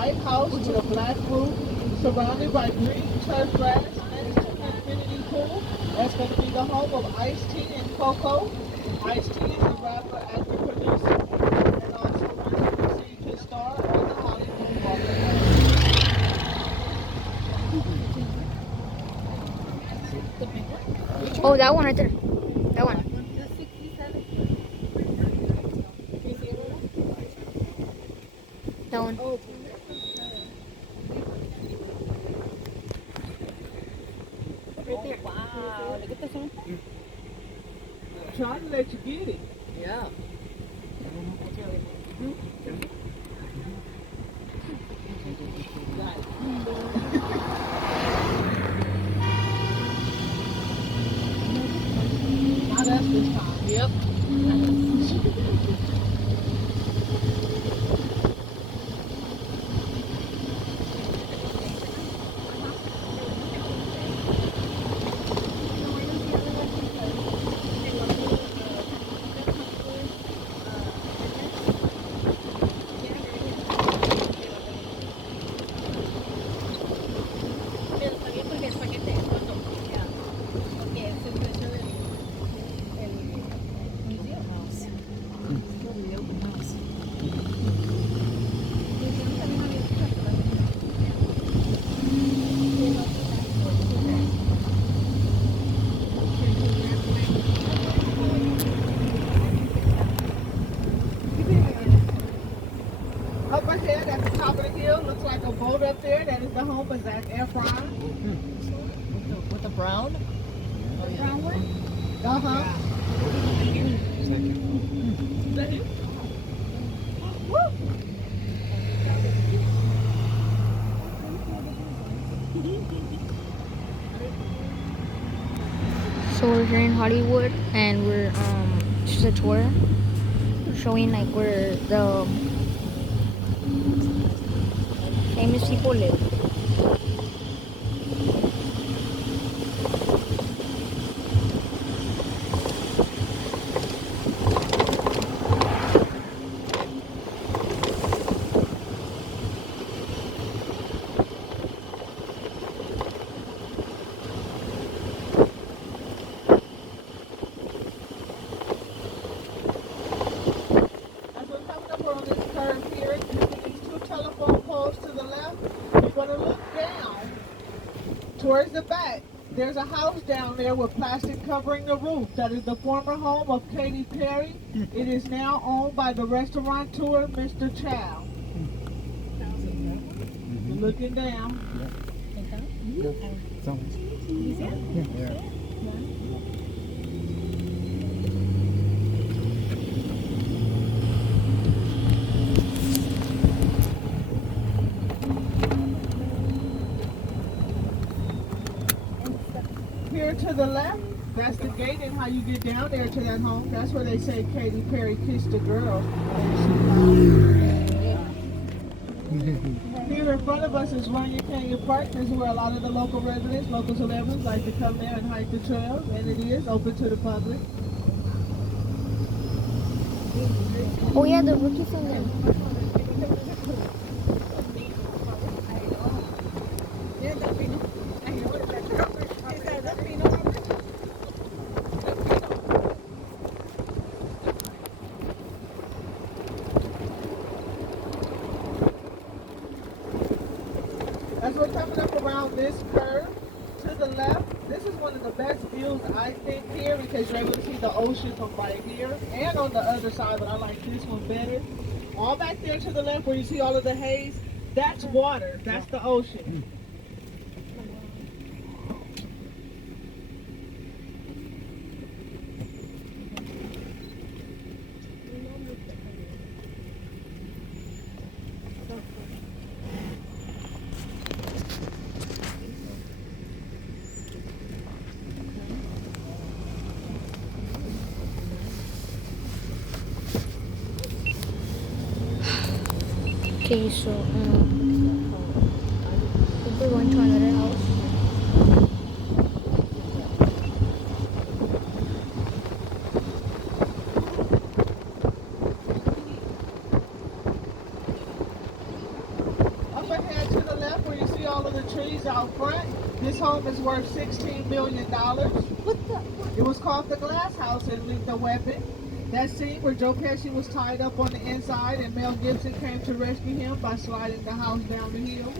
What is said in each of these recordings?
white house with a black roof, surrounded by green turf grass next to an infinity pool. That's going to be the home of Ice-T and Coco. Ice-T is a rapper, actor, producer, and also recently received his star on the Hollywood Walk of Fame. Oh, that one right there. That one. That one. Wow, look at this one. Trying to let you get it. Yeah. Now that's this time. Yep. Up ahead at the top of the hill, looks like a boat up there. That is the home of Zac Efron. With the brown? Brown one? Uh-huh. So we're here in Hollywood, and we're just a tour, showing like where the famous people live. As we're coming up on this curve here, you see these two telephone poles to the left. You're going to look down towards the back. There's a house down there with plastic covering the roof. That is the former home of Katy Perry. It is now owned by the restaurateur, Mr. Chow. You're looking down. Here to the left, that's the gate and how you get down there to that home. That's where they say Katy Perry kissed a girl. Here in front of us is Runyon Canyon Park. This is where a lot of the local residents, local celebrities like to come there and hike the trails, and it is open to the public. Oh yeah, the rookie from there. As we're coming up around this curve, to the left, this is one of the best views I think here because you're able to see the ocean from right here and on the other side, but I like this one better. All back there to the left where you see all of the haze, that's water, that's the ocean. Okay, so we're going to another house. left where you see all of the trees out front, this home is worth $16 million. It was called the Glass House in Lethal Weapon. That scene where Joe Pesci was tied up on the inside and Mel Gibson came to rescue him by sliding the house down the hill.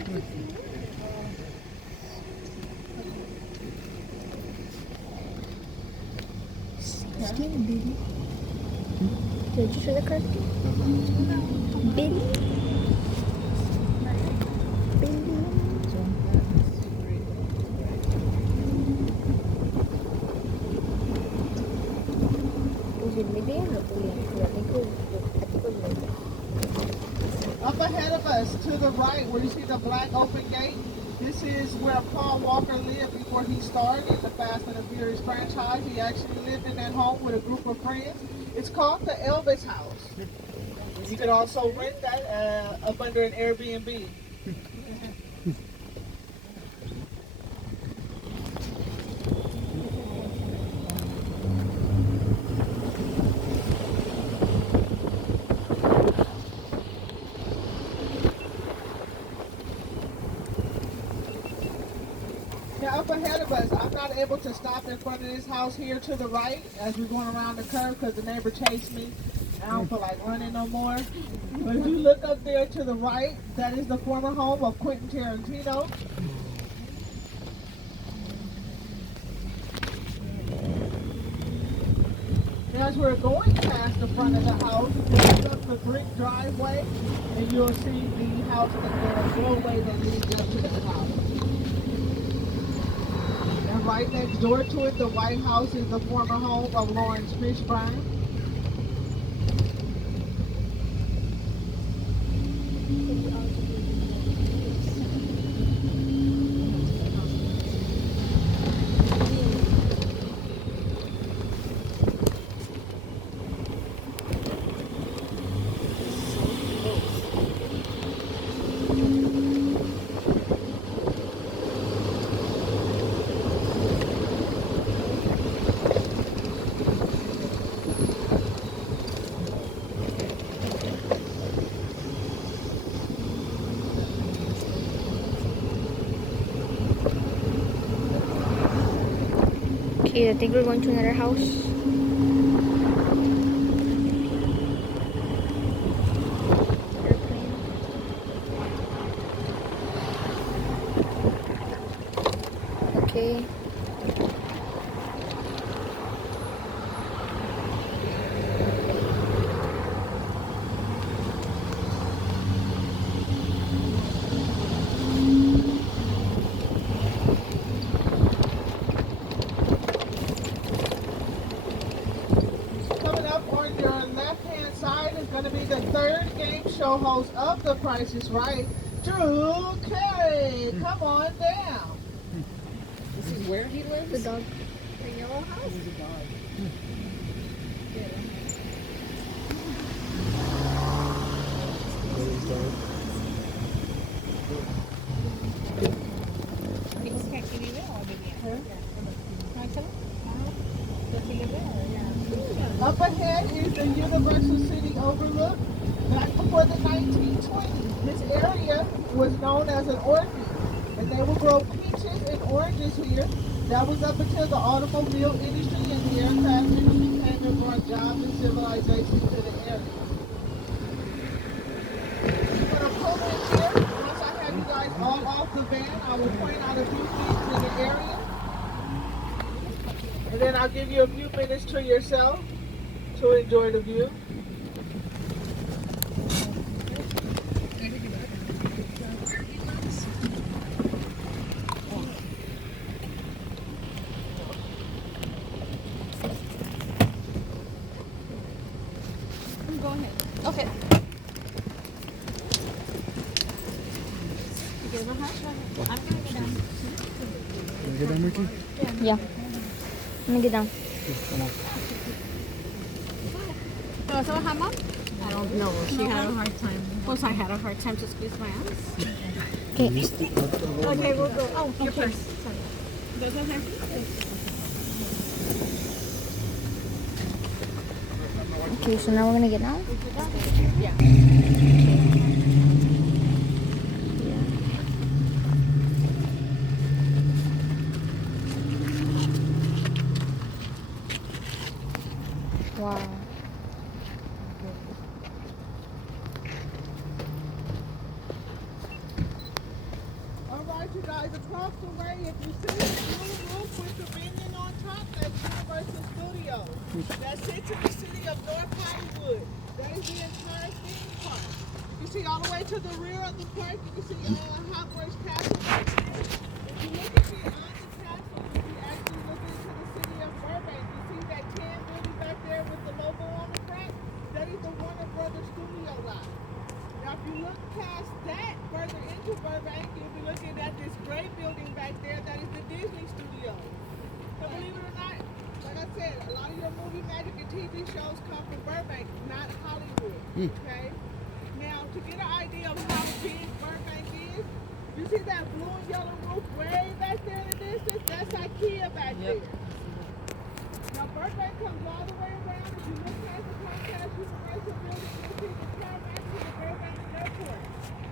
Skin, baby. Did you show the card? Baby. Up ahead of us, to the right, where you see the black open gate, this is where Paul Walker lived before he starred in the Fast and the Furious franchise. He actually lived in that home with a group of friends. It's called the Elvis House. You could also rent that up under an Airbnb. Now up ahead of us, I'm not able to stop in front of this house here to the right as we're going around the curve because the neighbor chased me. I don't feel like running no more. But if you look up there to the right, that is the former home of Quentin Tarantino. And as we're going past the front of the house, look up the brick driveway and you'll see the house and the doorway that leads up to the house. And right next door to it, the White House is the former home of Lawrence Fishburne. Okay, I think we're going to another house. Airplane. Okay. Coming up on your left-hand side is going to be the third game show host of The Price is Right, Drew Carey. Come on down. This is where he lives? The dog. The yellow house? There's a dog. Up ahead is the Universal City Overlook. Back before the 1920s, this area was known as an orchard, and they would grow peaches and oranges here. That was up until the automobile industry and the aircraft industry came and brought jobs and civilization to the area. I'm going to pull in here. Once I have you guys all off the van, I will point out a few things in the area. And then I'll give you a few minutes to yourself to enjoy the view. Go ahead. Okay. You give her a I'm gonna go down. You get down, Ricky? Yeah. Let me get down. Come on. So how mom? I don't know. She had a hard time. Plus, I had a hard time to squeeze my ass. Okay. Okay, we'll go. Oh, your purse. Sorry. Those are there? Okay, so now we're gonna get down. Yeah. Yeah. right, you guys, across the way, if you see the blue roof with the minion on top, that's Universal Studios. That sits in the city of North Hollywood. That is the entire theme park. You see all the way to the rear of the park, you can see Hogwarts Castle right there. If you look at beyond the castle, you can actually look into the city of Burbank. You see that tan building back there with the logo on the front? That is the Warner Brothers studio lot. Now, if you look past that, further into Burbank, you'll be looking at this gray building back there. That is the Disney Studio. So believe it or not, like I said, a lot of your movie magic and TV shows come from Burbank, not Hollywood. Okay? Now, to get an idea of how big Burbank is, you see that blue and yellow roof way back there in the distance? That's IKEA back there. Now, Burbank comes all the way around. If you look past the Comcast Universal building, you'll see the tarmac to the Burbank Airport.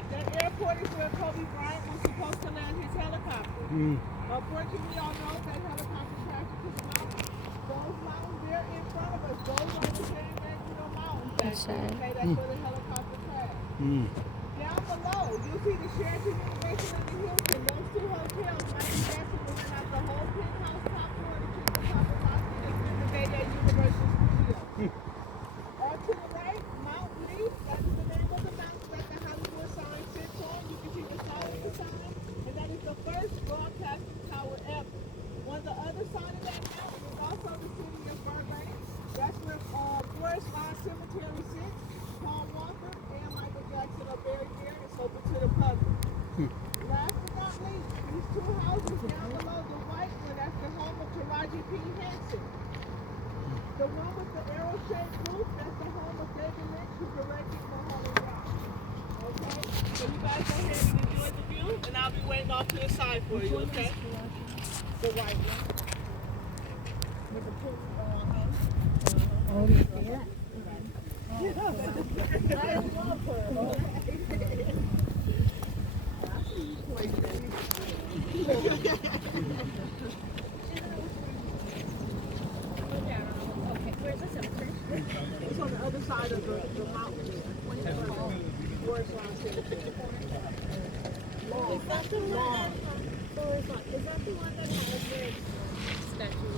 That airport is where Kobe Bryant was supposed to land his helicopter. Unfortunately, y'all know that helicopter crashed into the mountains. Those mountains there in front of us, those are the San Bernardino Mountains back That's there. sad. Okay, that's where the helicopter crashed. Down below, you'll see the Sheraton University and the Hilton. Those two hotels, Michael Jackson was at the whole penthouse top floor of the triple top of Boston and spent the day at Universal Studios. To the right, Mount Lee, that is the name of the mountain that the Hollywood sign sits on. You can see the size of the sign, and that is the first broadcasting tower ever. On the other side of that mountain is also the city of Burbank. That's where Forest Lawn Cemetery sits. Paul Walker and Michael Jackson are buried there. It's open to the public. Last but not least, these two houses down below, the white one, that's the home of Taraji P. Henson. The one with the arrow-shaped roof, that's the home of David Lynch, who directed Mulholland Drive. Okay? So you guys go ahead and enjoy the view, and I'll be waiting off to the side for you, okay? The white one. With the pink Oh, you see that? I love her. Okay, where's the cemetery? It's on the other side of the mountain. Forest Lawn Cemetery. Long. Is that the one that has the statue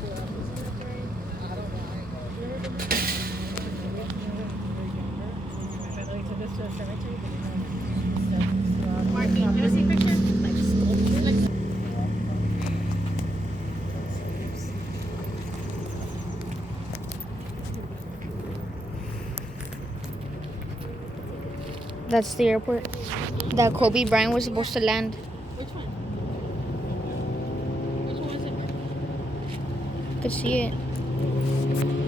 for the cemetery? I don't know. So this to a cemetery, but you ever see pictures? Like sculptures? Like That's the airport that Kobe Bryant was supposed to land. which one? Which one was it? Could see it. This one?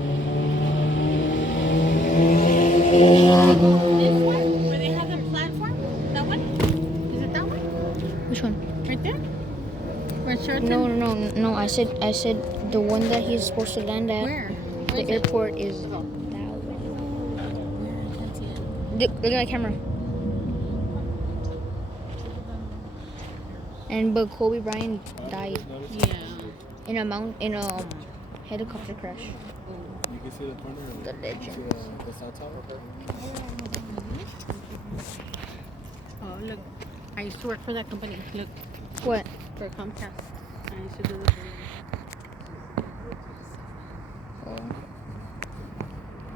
Where they have the platform? That one? Is it that one? Which one? Right there? Where Sheraton? No. I said the one that he's supposed to land at. Where? The airport is that way. Look at the camera. But Kobe Bryant died Yeah. in a helicopter crash. You can see the corner of The legend. the south tower. Oh, look. I used to work for that company. Look, What? for Comcast. I used to do the Oh.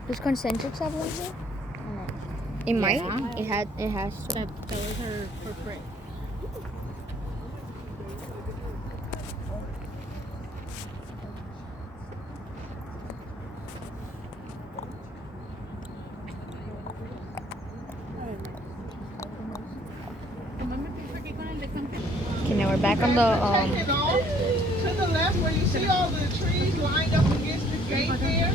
Does Concentrics have one here? Or no? It might. Yeah. It has to. That those are for free. Okay, now we're back on the Take it off. To the left where you see all the trees lined up against the gate there,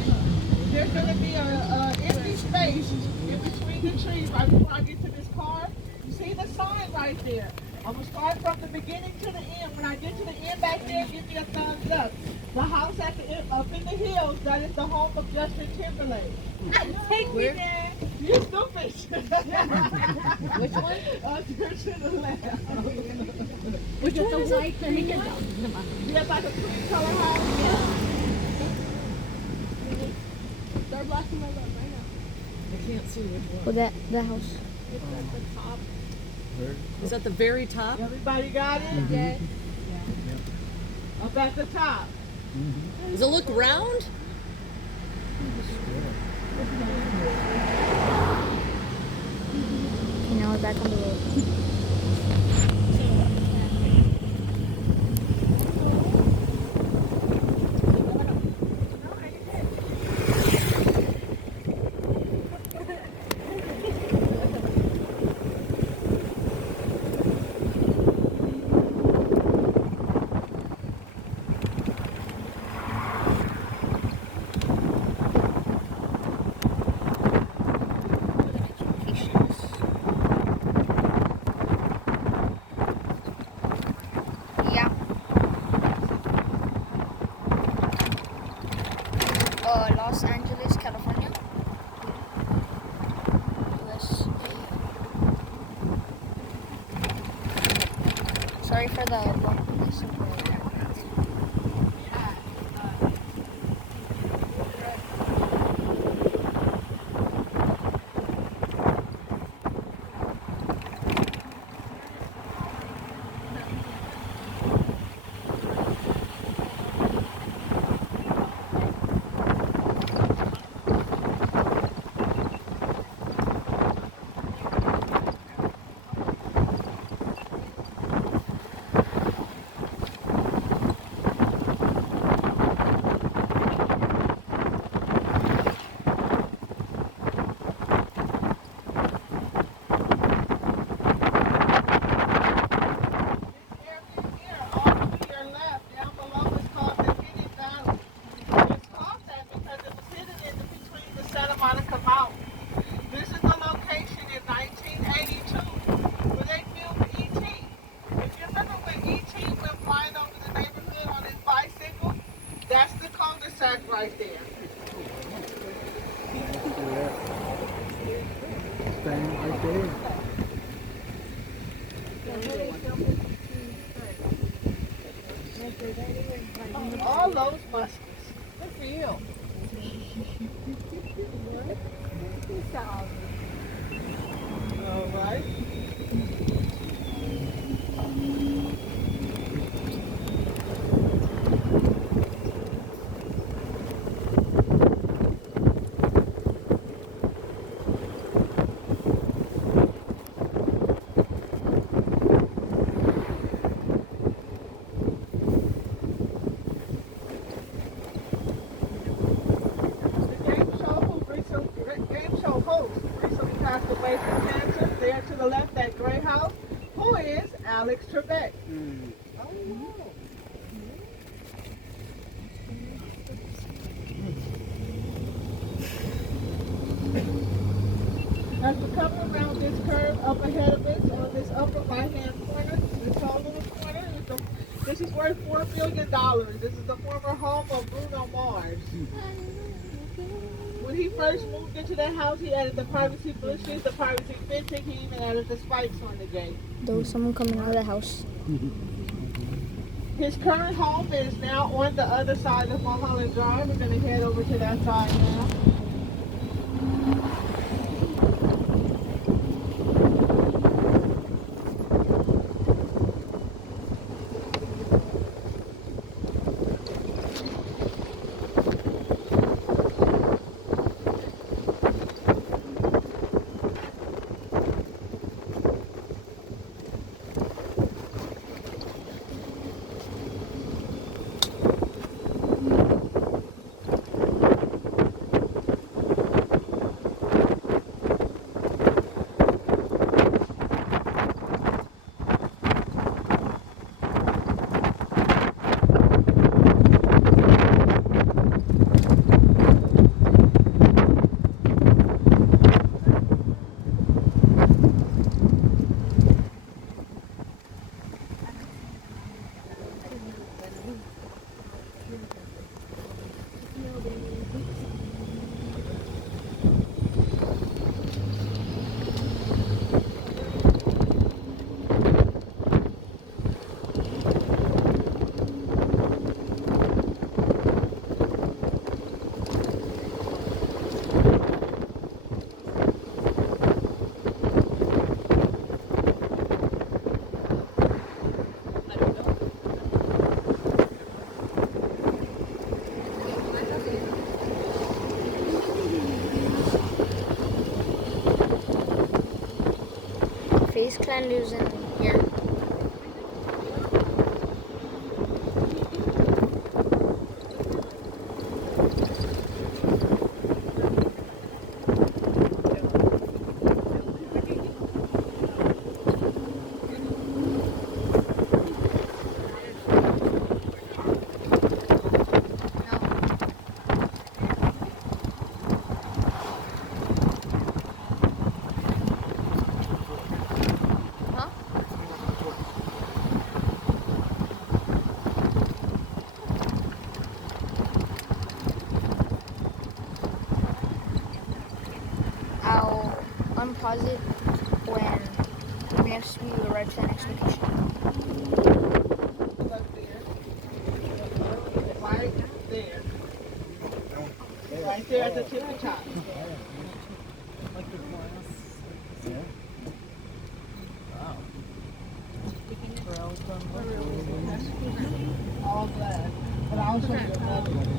there's going to be a empty space in between the trees right before I get to this car. You see the sign right there. I'm going to start from the beginning to the end. When I get to the end back there, give me a thumbs up. The house up in the hills, that is the home of Justin Timberlake. Take me there. You stupid. Which one? To the left. Which one is it? Yeah, like a cream color house. They're blocking my road right now. that house. It's at the top. Is that the very top? Everybody got it? Yes. Up at the top. Does it look round? Okay, now we're back on the road. Yeah. Los Angeles, California. USA. Sorry for the bumpiness of the road. Monica Mountain. This is the location in 1982 where they filmed E.T. If you remember when E.T. went flying over the neighborhood on his bicycle, that's the cul-de-sac right there. Stand right there. All those muskies. Good for you. All right. Game show host recently passed away from cancer. There to the left, that gray house. Who is Alex Trebek? Oh, wow. As we come around this curve up ahead of us on this upper right-hand corner, this whole little corner, this is worth $4 billion. This is the former home of Bruno Mars. When he first moved into that house, he added the privacy bushes, the privacy fencing, he even added the spikes on the gate. There was someone coming out of the house. His current home is now on the other side of Mulholland Drive. We're going to head over to that side now. Ace Clan lives in here. Huh? I'll unpause it when next we arrive to the next location. Up there. Right there. Right there at the tippy top. Like the glass. All glass. But I'll show you another one.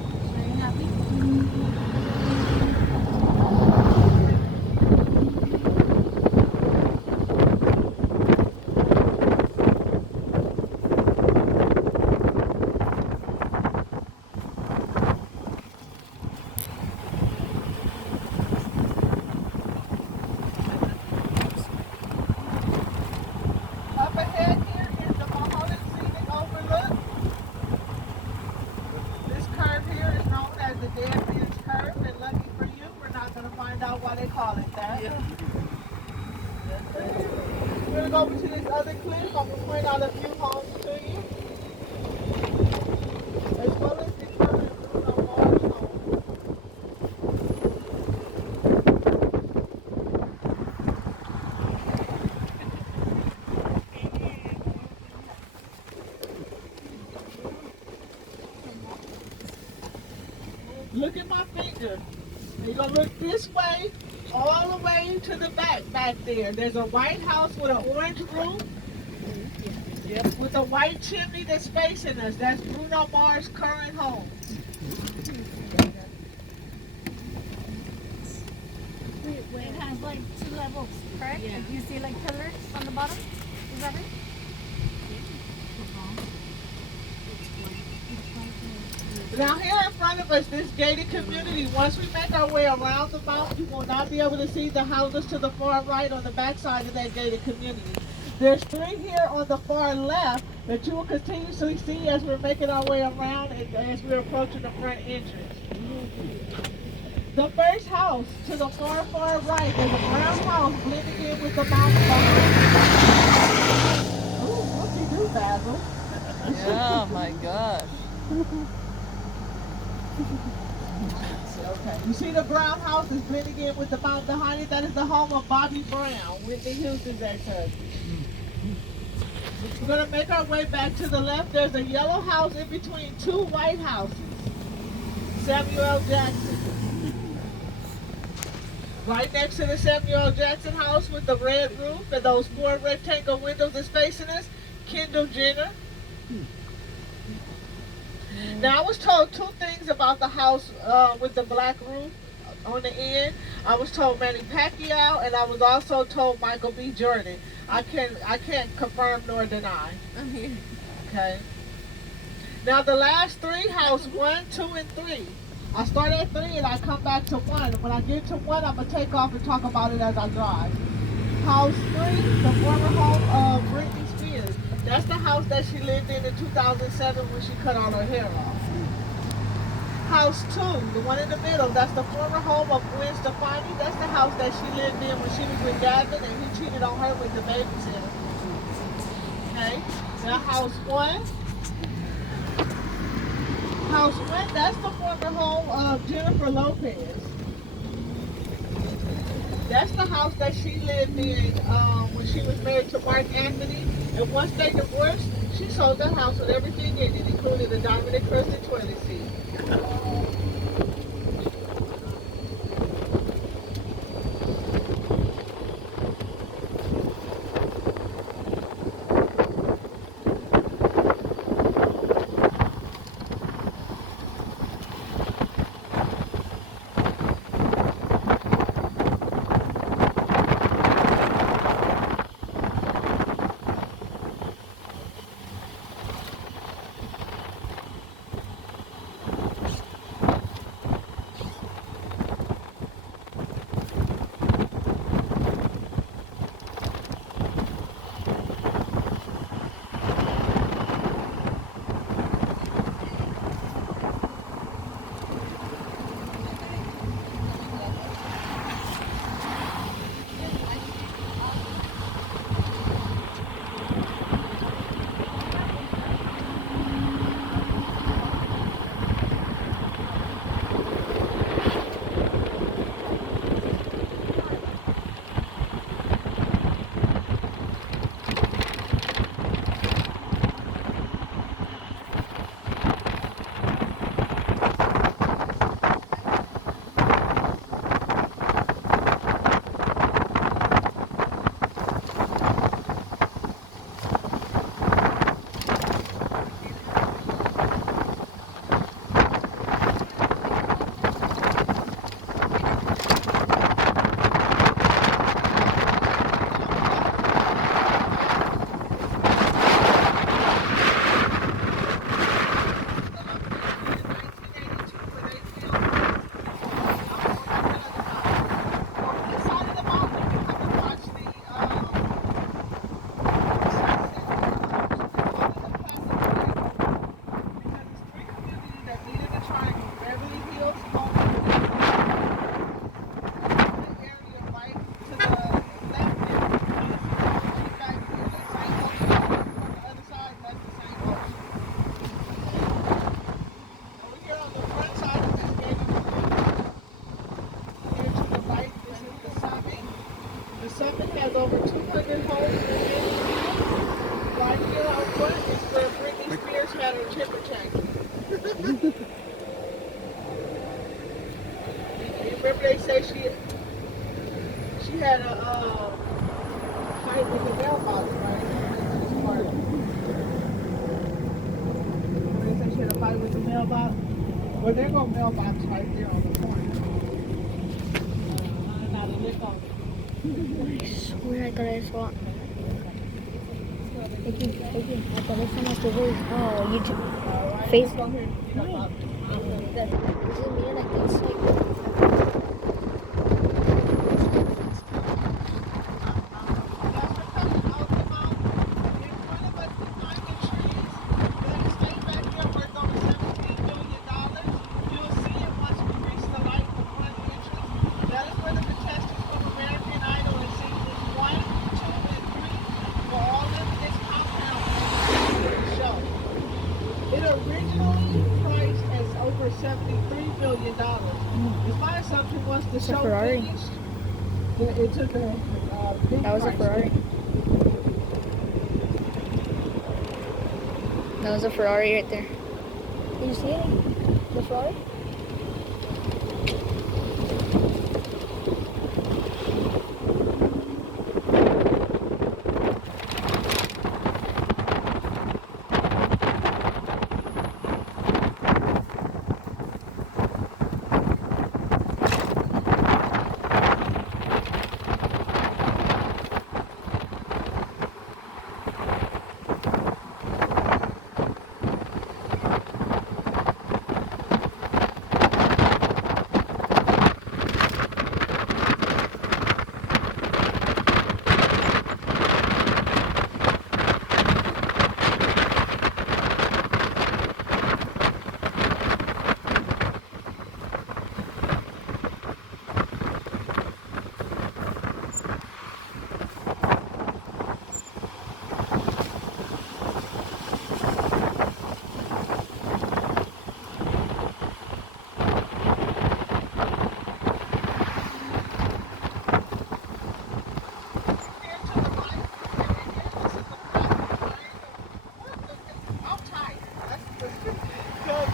Up ahead here is the Mulholland Scenic Overlook. This curve here is known as the Dead Man's Curve, and lucky for you, we're not going to find out why they call it that. We're going to go over to this other cliff. I'm going to point out a few homes to you, as well as the current Bruno Mars home. Look at my finger. You're going to look this way, all the way to the back there. There's a white house with an orange roof. Yep, with a white chimney that's facing us. That's Bruno Mars' current home. It has like 2 levels, correct? Yeah. You see like pillars on the bottom? Is that it? Now here in front of us, this gated community, once we make our way around the mountain, you will not be able to see the houses to the far right on the back side of that gated community. There's 3 here on the far left that you will continuously see as we're making our way around and as we're approaching the front entrance. The first house to the far right is a brown house blending in with the mountain behind it. Ooh, what you do, Basil? Oh my gosh. Okay. You see the brown house is blending in with the mountain behind it? That is the home of Bobby Brown, Whitney Houston's ex-husband. We're going to make our way back to the left. There's a yellow house in between 2 white houses. Samuel L. Jackson. Right next to the Samuel L. Jackson house with the red roof and those 4 rectangle windows that's facing us, Kendall Jenner. Now, I was told 2 things about the house with the black roof on the end. I was told Manny Pacquiao, and I was also told Michael B. Jordan. I can't confirm nor deny. I'm here. Okay. Now, the last 3 house 1, 2, and 3. I start at 3 and I come back to 1. When I get to 1, I'm gonna take off and talk about it as I drive. House 3, the former home of Britney Spears. That's the house that she lived in 2007 when she cut all her hair off. House 2, the one in the middle, that's the former home of Gwen Stefani. That's the house that she lived in when she was with Gavin and he cheated on her with the babysitter. Okay, now house 1. House 1, that's the former home of Jennifer Lopez. That's the house that she lived in when she was married to Mark Anthony. And once they divorced, she sold the house with everything in it, including the diamond encrusted toilet seat. she had her temper tantrum. You remember they say she had a fight with the mailbox, right? This part. Remember they say she had a fight with the mailbox? Well, there go mailbox right there on the corner. Now the lick on it. I swear I thought I saw it. Thank you. I thought I saw my stories. Oh, YouTube. Alright, Face- let's go ahead and get up out there. Is it me like this? Like, It originally priced as over $73 million. If my assumption was the It's a show Ferrari. finished, it took a big that was a price Ferrari. That was a Ferrari right there. Did you see it? The Ferrari?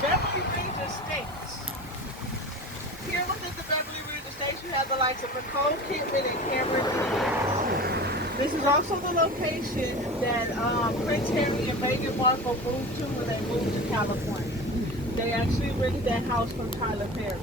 Beverly Ridge Estates. Here within the Beverly Ridge Estates, you have the likes of Nicole Kidman and Cameron Diaz. This is also the location that Prince Harry and Meghan Markle moved to when they moved to California. They actually rented that house from Tyler Perry.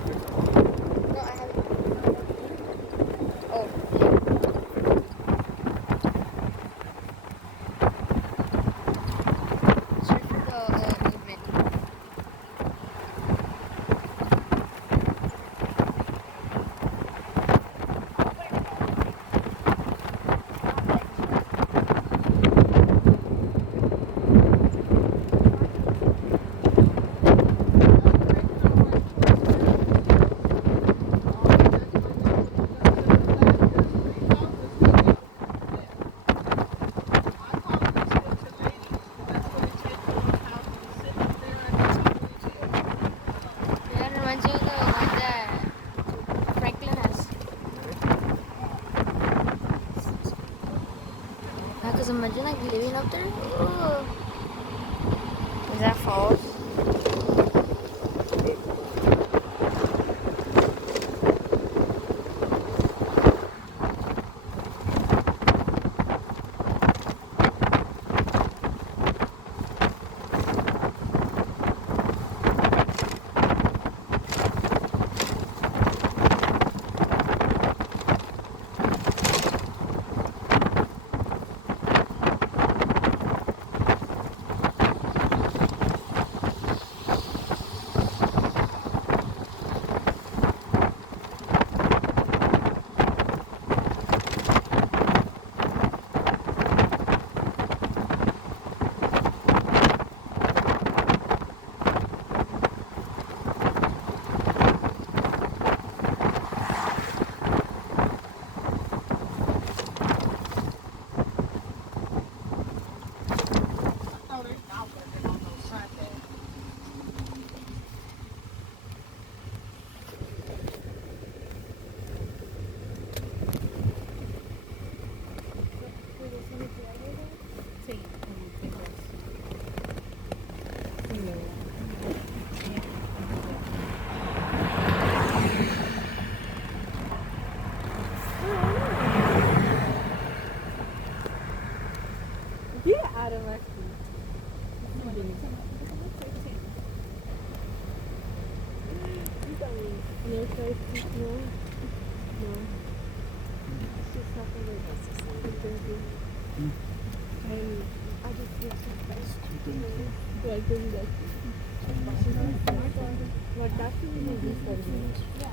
No, I haven't. Oh. Sorry for the movement. Yeah, it reminds me of the one that Franklin has. Yeah, because imagine like living up there. Ugh. Is that false? And I just feel so bad. Like, like, that's really good for me. Yeah.